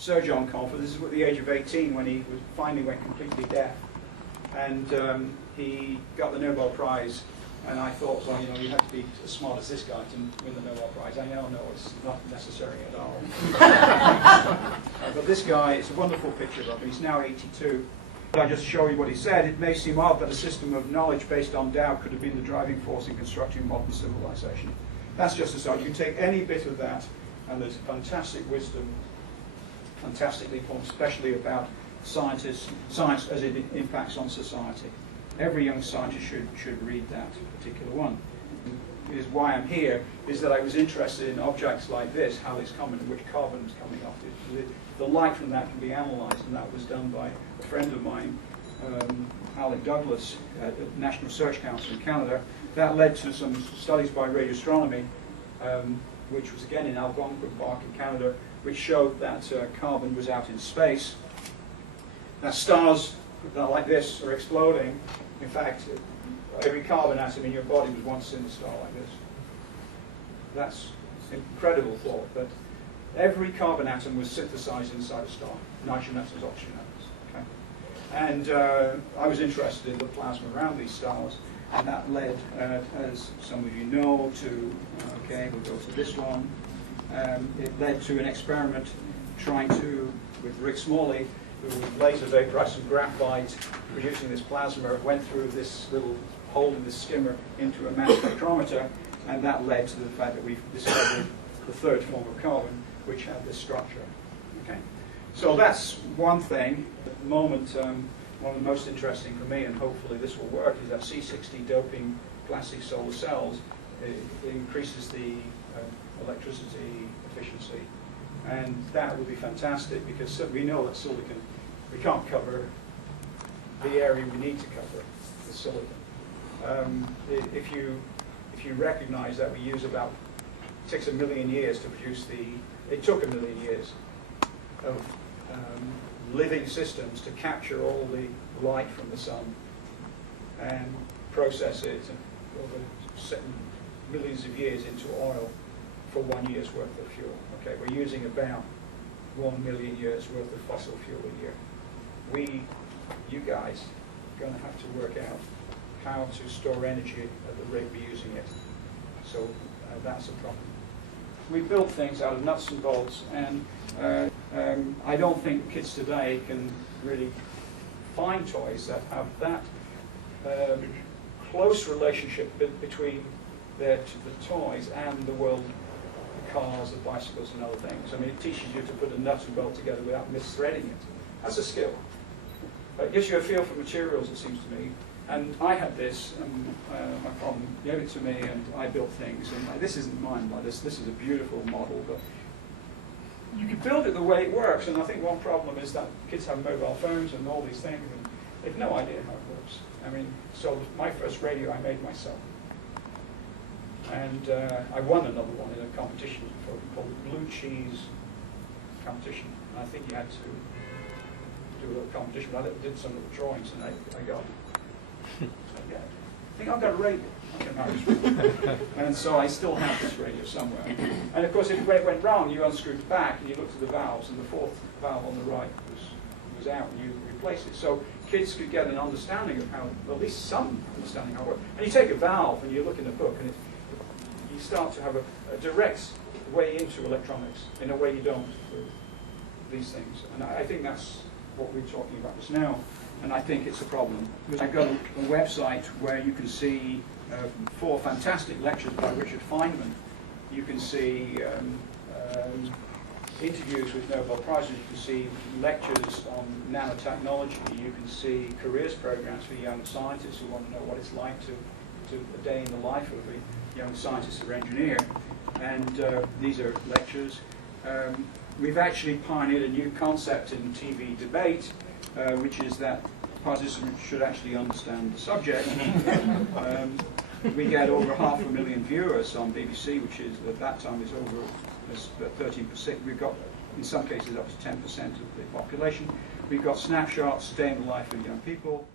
Sir John Colfer. This is at the age of 18 when he finally went completely deaf. And he got the Nobel Prize. And I thought, well, you have to be as smart as this guy to win the Nobel Prize. I now know it's not necessary at all. But this guy, it's a wonderful picture of him. He's now 82. But I just show you what he said. It may seem odd that a system of knowledge based on doubt could have been the driving force in constructing modern civilization. That's just a start. You can take any bit of that, and there's fantastic wisdom, fantastically formed, especially about science as it impacts on society. Every young scientist should read that particular one. Is why I'm here, is that I was interested in objects like this, how it's coming, and which carbon is coming off it. The light from that can be analysed, and that was done by a friend of mine, Alec Douglas, at the National Research Council in Canada. That led to some studies by radio astronomy, which was again in Algonquin Park in Canada, which showed that carbon was out in space. Now stars like this are exploding. In fact, every carbon atom in your body was once in a star like this. That's an incredible thought, but every carbon atom was synthesized inside a star. Nitrogen atoms, oxygen atoms. Okay? And I was interested in the plasma around these stars, and that led, as some of you know, to, okay, we'll go to this one. It led to an experiment trying to, with Rick Smalley, who laser vaporized some graphite, producing this plasma. It went through this little hole in the skimmer into a mass spectrometer, and that led to the fact that we've discovered the third form of carbon, which had this structure. Okay, so that's one thing. At the moment, one of the most interesting for me, and hopefully this will work, is that C60 doping plastic solar cells. It increases the electricity efficiency. And that would be fantastic, because we know that silicon, we can't cover the area we need to cover with silicon. If you recognize that we use about, it takes 1 million years to produce it took 1 million years of living systems to capture all the light from the sun and process it over millions of years into oil for 1 year's worth of fuel. Okay, we're using about 1 million years worth of fossil fuel a year. You guys, are going to have to work out how to store energy at the rate we're using it. So that's a problem. We build things out of nuts and bolts, and I don't think kids today can really find toys that have that close relationship between the toys and the world. Cars, the bicycles, and other things. I mean, it teaches you to put a nut and bolt together without misthreading it. That's a skill. It gives you a feel for materials, it seems to me. And I had this, and my problem gave it to me, and I built things. And this isn't mine, but this is a beautiful model, but you can build it the way it works. And I think one problem is that kids have mobile phones and all these things, and they've no idea how it works. I mean, so my first radio I made myself. And I won another one in a competition called the Blue Cheese competition. And I think you had to do a little competition. I did some little drawings, and I got I think I've got a radio. And so I still have this radio somewhere. And of course, when it went wrong, you unscrewed the back, and you looked at the valves, and the fourth valve on the right was out, and you replaced it. So kids could get an understanding of how, well, at least some understanding how it works. And you take a valve, and you look in the book, and you start to have a direct way into electronics in a way you don't with these things. And I think that's what we're talking about just now, and I think it's a problem. I've got a website where you can see 4 fantastic lectures by Richard Feynman. You can see interviews with Nobel Prizes. You can see lectures on nanotechnology. You can see careers programs for young scientists who want to know what it's like to a day in the life of a young scientist or engineer. And these are lectures. We've actually pioneered a new concept in TV debate, which is that participants should actually understand the subject. We get over 500,000 viewers on BBC, which is at that time is over 13%. We've got, in some cases, up to 10% of the population. We've got snapshots, day in the life of young people.